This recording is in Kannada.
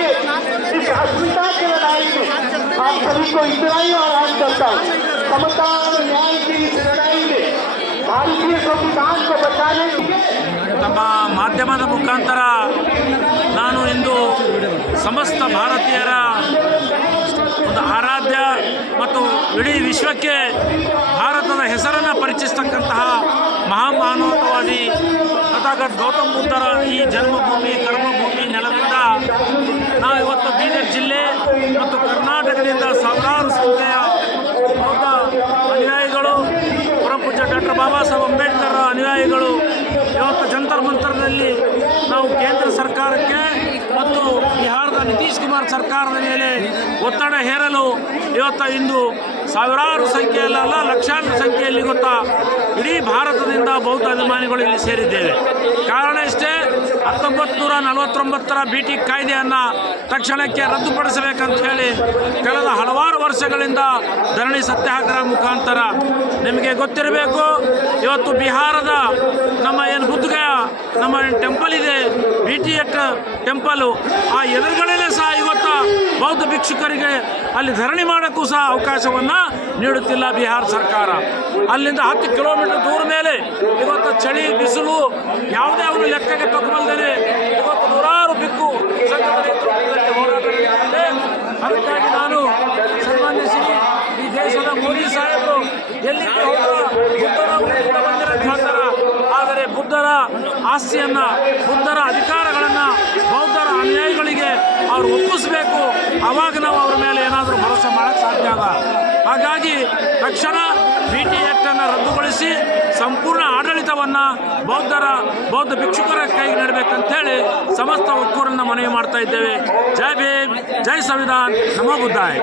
के इस अस्मिता के लड़ाई में आप सभी को इतना ही आह्वान करता हूँ। समता और न्याय की इस लड़ाई में भारतीय संविधान को बचाने के ತಮ್ಮ ಮಾಧ್ಯಮದ ಮುಖಾಂತರ ನಾನು ಇಂದು ಸಮಸ್ತ ಭಾರತೀಯರ ಒಂದು ಆರಾಧ್ಯ ಮತ್ತು ಇಡೀ ವಿಶ್ವಕ್ಕೆ ಭಾರತದ ಹೆಸರನ್ನು ಪರಿಚಯಿಸ್ತಕ್ಕಂತಹ ಮಹಾಮಾನವತಾವಾದಿ ತಥಾಗತ ಗೌತಮ ಬುದ್ಧರ ಈ ಜನ್ಮಭೂಮಿ ಕರ್ಮಭೂಮಿ ನೆಲದಿಂದ ನಾವು ಇವತ್ತು ಬೀದರ್ ಜಿಲ್ಲೆ ಮತ್ತು ಕರ್ನಾಟಕದಿಂದ ಸಾವಿರಾರು ಸಂಖ್ಯೆಯ ಬೌದ್ಧ ಅನುಯಾಯಿಗಳು ಪರಮಪೂಜ್ಯ ಡಾಕ್ಟರ್ ಬಾಬಾ ಸಾಹೇಬ್ ಅಂಬೇಡ್ಕರ್ ಅನುಯಾಯಿಗಳು ಇವತ್ತು ಜಂತರ್ ಮಂತರ್ನಲ್ಲಿ ನಾವು ಕೇಂದ್ರ ಸರ್ಕಾರಕ್ಕೆ ಮತ್ತು ಬಿಹಾರದ ನಿತೀಶ್ ಕುಮಾರ್ ಸರ್ಕಾರದ ಮೇಲೆ ಒತ್ತಡ ಹೇರಲು ಇವತ್ತು ಇಂದು ಸಾವಿರಾರು ಸಂಖ್ಯೆಯಲ್ಲ ಲಕ್ಷಾಂತರ ಸಂಖ್ಯೆಯಲ್ಲಿ ಗೊತ್ತಾ ಇಡೀ ಭಾರತದಿಂದ ಬೌದ್ಧ ಅಭಿಮಾನಿಗಳು ಇಲ್ಲಿ ಸೇರಿದ್ದೇವೆ. ಕಾರಣ ಇಷ್ಟೇ, 1949ರ BT ಕಾಯ್ದೆಯನ್ನು ತಕ್ಷಣಕ್ಕೆ ರದ್ದುಪಡಿಸಬೇಕಂತ ಹೇಳಿ ಕಳೆದ ಹಲವಾರು ವರ್ಷಗಳಿಂದ ಧರಣಿ ಸತ್ಯಾಗ್ರಹ ಮುಖಾಂತರ ನಿಮಗೆ ಗೊತ್ತಿರಬೇಕು. ಇವತ್ತು ಬಿಹಾರದ ನಮ್ಮ ಏನು ಬುದ್ಧಗಯ ನಮ್ಮ ಟೆಂಪಲ್ ಇದೆ, BT ಟೆಂಪಲು, ಆ ಎದುರುಗಳಲ್ಲೇ ಸಹ ಇವತ್ತು ಬೌದ್ಧ ಭಿಕ್ಷುಕರಿಗೆ ಅಲ್ಲಿ ಧರಣಿ ಮಾಡೋಕ್ಕೂ ಸಹ ಅವಕಾಶವನ್ನು ನೀಡುತ್ತಿಲ್ಲ ಬಿಹಾರ ಸರ್ಕಾರ. ಅಲ್ಲಿಂದ 10 ಕಿಲೋಮೀಟರ್ ದೂರ ಮೇಲೆ ಇವತ್ತು ಚಳಿ ಬಿಸಿಲು ಯಾವುದೇ ಅವನು ಲೆಕ್ಕಕ್ಕೆ ತಗೊಳ್ದೇನೆ ಇವತ್ತು ನೂರಾರು ಬಿಕ್ಕು ಸಂಘದ ನೇತೃತ್ವದಲ್ಲಿ ಹೋರಾಟ ನಡೆಯುತ್ತಿದೆ. ಅದಕ್ಕಾಗಿ ನಾನು ಸನ್ಮಾನಿಸಿ ಈ ದೇಶದ ಮೋದಿ ಸಾಹೇಬರು ಎಲ್ಲಿಗೆ ಹೋದ ಬುದ್ಧರ ಊರಿಂದ ಬಂದಿರೋದು ಹೇಳ್ತಾರೆ, ಆದರೆ ಬುದ್ಧರ ಆಸ್ತಿಯನ್ನು ಬುದ್ಧರ ಅಧಿಕಾರಗಳನ್ನು ಬೌದ್ಧರ ಅನುಯಾಯಿಗಳಿಗೆ ಅವರು ಒಪ್ಪಿಸಬೇಕು. ಆವಾಗ ನಾವು ಅವ್ರ ಮೇಲೆ ಏನಾದರೂ ಭರವಸೆ ಮಾಡೋಕ್ಕೆ ಸಾಧ್ಯ ಅದ. ಹಾಗಾಗಿ ತಕ್ಷಣ BT ಆ್ಯಕ್ಟನ್ನು ರದ್ದುಗೊಳಿಸಿ ಸಂಪೂರ್ಣ ಆಡಳಿತವನ್ನು ಬೌದ್ಧ ಭಿಕ್ಷುಕರ ಕೈಗೆ ನೀಡಬೇಕಂತೇಳಿ ಸಮಸ್ತ ಒಕ್ಕೂರನ್ನು ಮನವಿ ಮಾಡ್ತಾ ಇದ್ದೇವೆ. ಜೈ ಭೀಮ್, ಜೈ ಸಂವಿಧಾನ್, ನಮೋ ಬುದ್ಧಾಯ.